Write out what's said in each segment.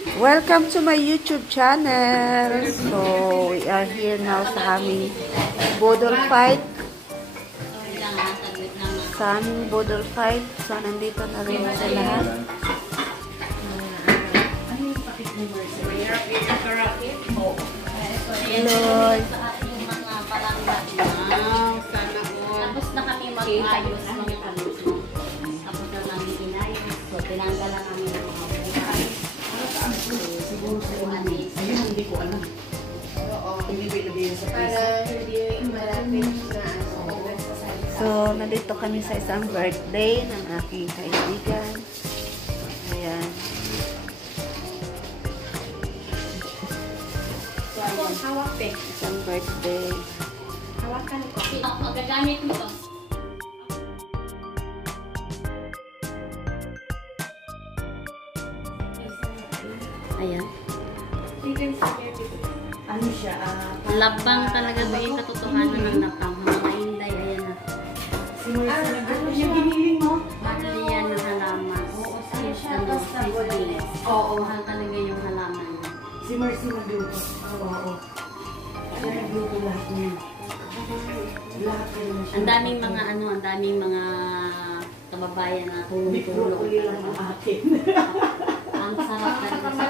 Welcome to my YouTube channel. So, we are here now sa aming Bodol fight. Sa aming Bodol fight. So, nandito na rin sa lahat. Hello. Tapos na kami mag-ayos mga kalos. Tapos na namin inayos. So, tinanggal lang kami ng mga buhay. Siguro sa mga hindi ko alam. Hindi ko ilabigin sa So, nandito kami sa isang birthday ng aking kaibigan. Ayan. hawak pe. Isang birthday. Hawakan ko. Magagamit mo to. Ayan. Ano siya? Labang talaga ba yung katotohanan ng napang. Mga inday, ayan na. Ano siya giniling mo? Mahal yan ng halaman. Oo, sis. Oo, mahal talaga yung halaman. Si Mercy nagluto. Oo. Siya nagluto lahat niya. Lahat niya. Ang daming mga ang daming mga kababayan na tulong-tulong. Uli lang ang akin. Ang sarap talaga sa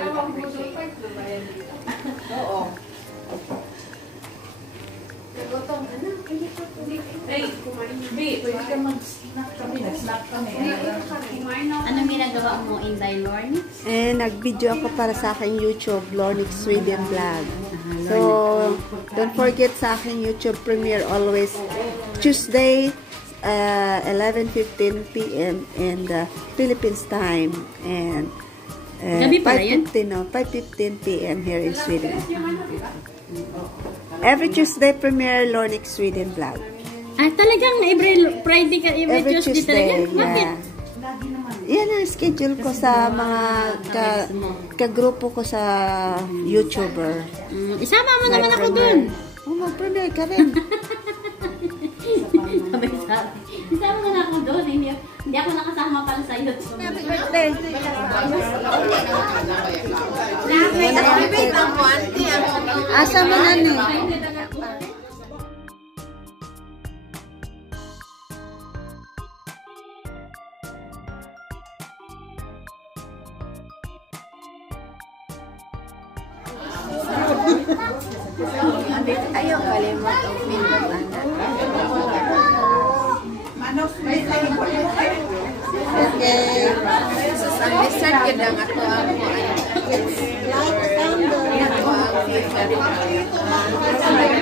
Oo. Pwede ka mag-snack kami. Nag-snack kami. Anong ginagawa mo, Inday Lornix? Nag-video ako para sa aking YouTube, Lornix Sweden Vlog. So, don't forget sa aking YouTube premiere always Tuesday, 11:15 p.m. in the Philippines time. And 5:15 p.m. here in Sweden. Every Tuesday premiere Lornix Sweden Vlog. Talagang every Friday ka, every Tuesday talaga? Bakit? Yan ang schedule ko sa mga kagrupo ko sa YouTuber. Isama mo naman ako dun. Mag-premiere ka rin. Isama mo na ako dun. Hindi ako nakasama pala sa YouTube. Happy birthday! Asa mo na ni? Ayaw kalimot ang pinutan. Okay. Ang dessert ka lang ako ang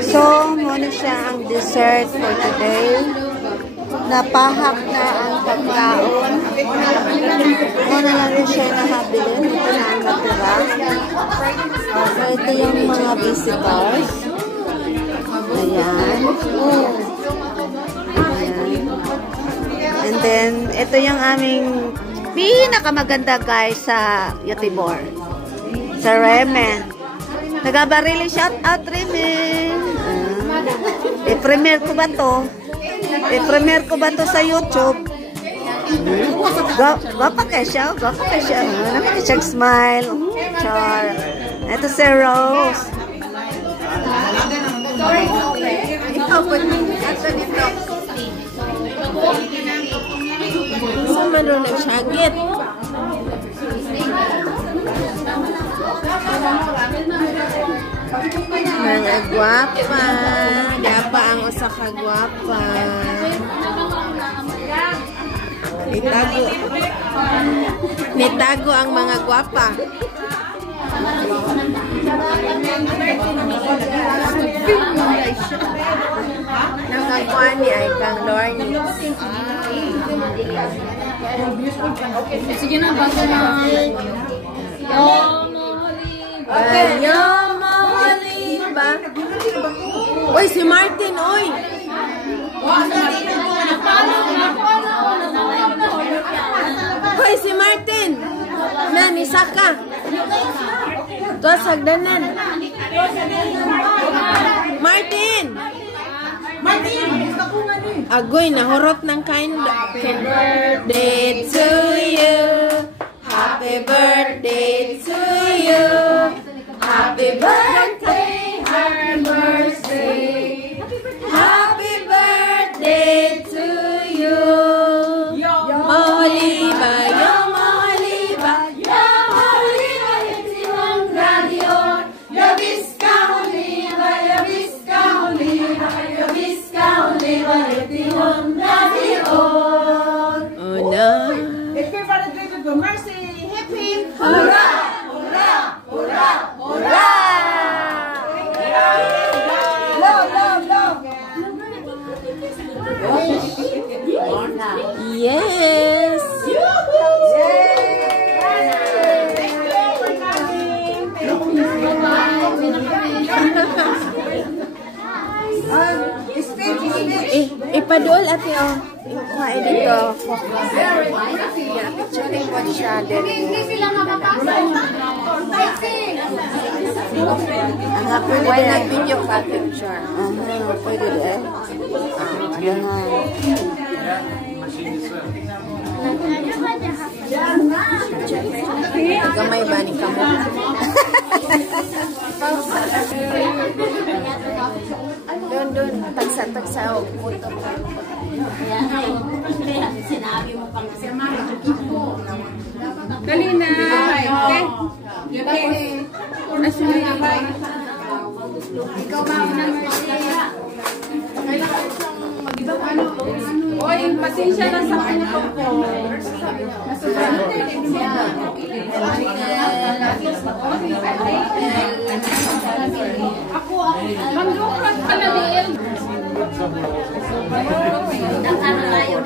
So, muna siya ang dessert for today. Napahak na ang pagkaon. Muna lang rin siya nakabili. Ito na ang natira. So, ito yung mga visitors. Ayan. Ayan. And then, ito yung aming pinakamaganda guys sa Yotibor. Sa Remen. Nagabarili, shout out Remen. I-premiere ko ba to? I-premiere ko ba to sa YouTube? Gwapa ka siya. Gwapa ka siya. Naman siyang smile. Char. Ito si Rose. ikaw pag ato dito. Gusto man rin nagsyagit. Mga gwapa. Gapa ang usa ka gwapa. Nitago ang mga gwapa. Nakakuha ni ay kang Lornix. Sige na, bago na. Banyo mahalin ba? Uy, si Martin, uy! Uy, si Martin! Nani, saka! Ito, sagdanan. Martin! Agoy, nahurot ng kind. Happy birthday to you. Happy birthday to you. Happy birthday, happy birthday, happy birthday to you. Mahaliba, yo mahaliba, yo mahaliba, itimong radio. Yo Vizca Oliva, yo Vizca Oliva, yo Vizca Oliva, itimong radio. Oh no. It's your birthday to Mercy. Hip hip. Hurrah! Hurrah! Hurrah! Hurrah! Yes! Ipaduol ate o. Kuhain dito. Picturing ko siya. Hindi sila makapasok. Ang happy why nag-video ka picture? Pwede eh. Ayan na. Gamay ba ni kamo? Doon. Tagsa-tagsa. Puto. Kaya sinabi mo pang Dali na. Okay? Ikaw ba ang Oy, pasensya na sa ano po. Ako, mandukan pala din. ano tayo.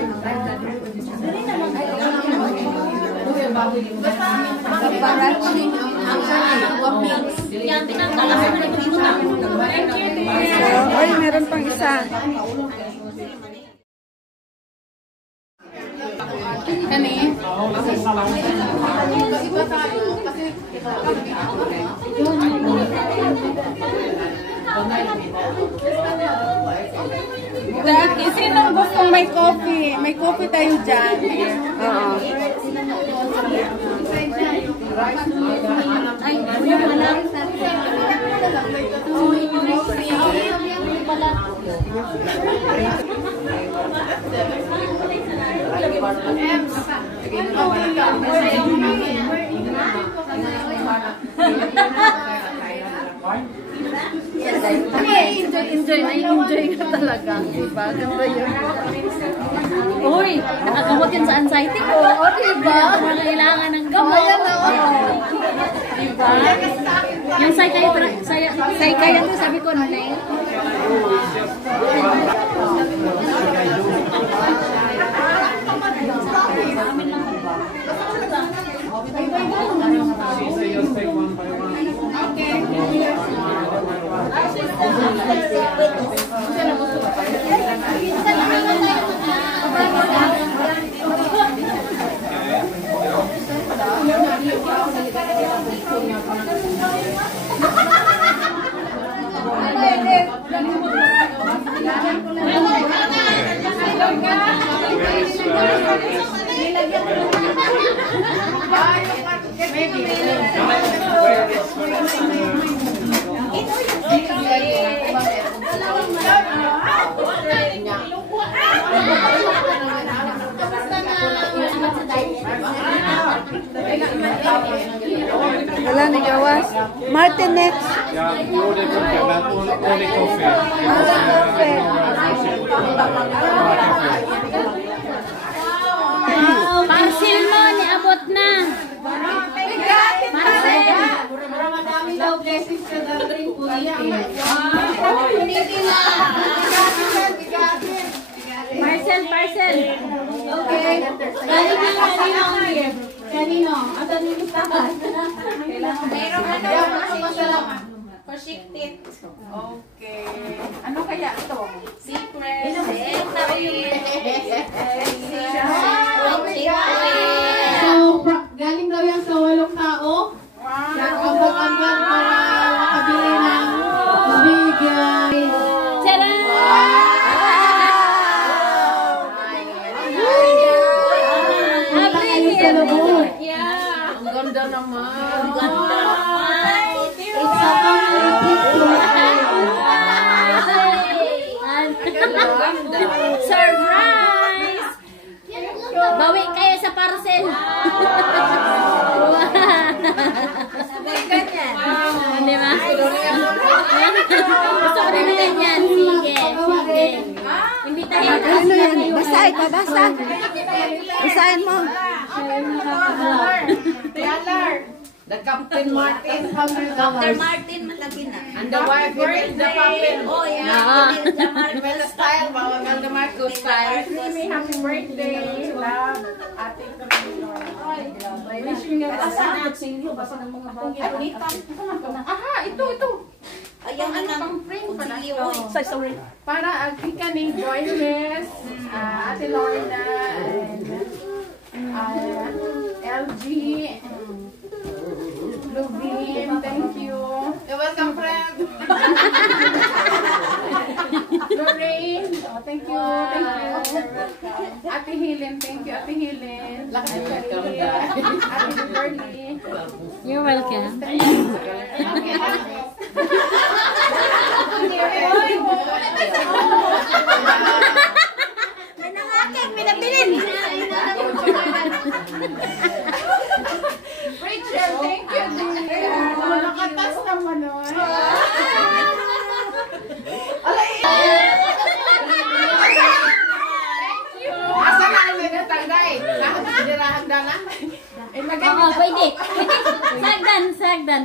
Yan, tinanggal ako na nag-iutang. Oy, meron pang isa. Kani? Dati, sinong gustong may coffee? May coffee tayo dyan. Oo. Ay, wala na lang. Enjoy ka talaga. Diba? Ganda yun. Uy, nakagamot yun sa anxiety ko. O, diba? Kailangan ng gamot. Diba? Yung psychiatrist, sabi ko, nanay. Wala na gawas. Martinex. Ja, die order coffee, maar only coffee. Parcel mo, niabot na. Parcel. Parcel. Okay. Kanino? Ato ni listahan. Mayroon ano? Pasiktit. Okay. Ano kaya ito? Secret. So, galing daw yan sa 8 tao. Nag-abot-abot para makabili ng bigay. Tcharam! Happy birthday! Ang ganda naman. Ang ganda naman. It's a surprise! Bawi kayo sa parcel. Hindi ba? Gusto ko rin ganyan. Sige, sige. Imbitahin ko. Ano yan? Basahin ko, basta. Basahin mo. The Captain Martin. Dr. Martin, malaki na. And the wife is the puppet. Oh, yeah. Well, style, Mama Mel the Marcos style. Happy birthday, love, Ate Carolina. Wishing you aha, ito. Ayan na ng sorry. Para Kika ni Joyce, Ate Lorna, and LG, Lubin, thank you. You're welcome, friend. Lorraine, thank you. Ate Helen, thank you. Ate Helen. Ate Bernie. You're welcome. May nangakit, may nabilin. Rachel, thank you. Nakatas naman nun. Asa na ang mga tagay? Nakapagdirahan na na? Oo, pwede. Sagdan.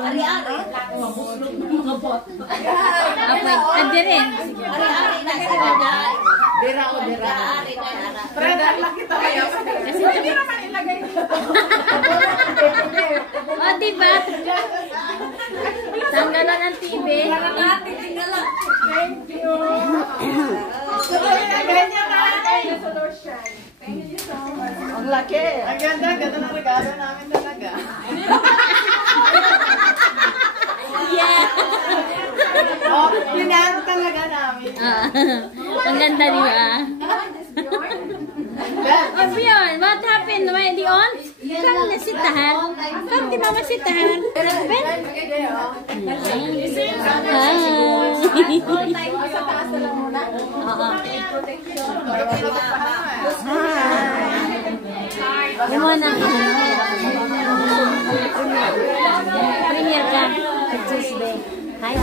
Ari-ari. Adi rin. Ari-ari na sila. Dira o dira. Friend, lang kita kayo. Kasi Hindi naman ilagay. o, diba? Tanggalan ng TV. Thank you. Thank you so much. Ang laki. Ang ganda ng regalo namin talaga. Yeah. Oh, pinahan talaga namin. Ang ganda, di ba? Oh, Bjorn, what happened? Why the on? Come na sitahan. Come di mama sitahan. Ben? Yung mo na. Premier ka. Tuesday. Hi.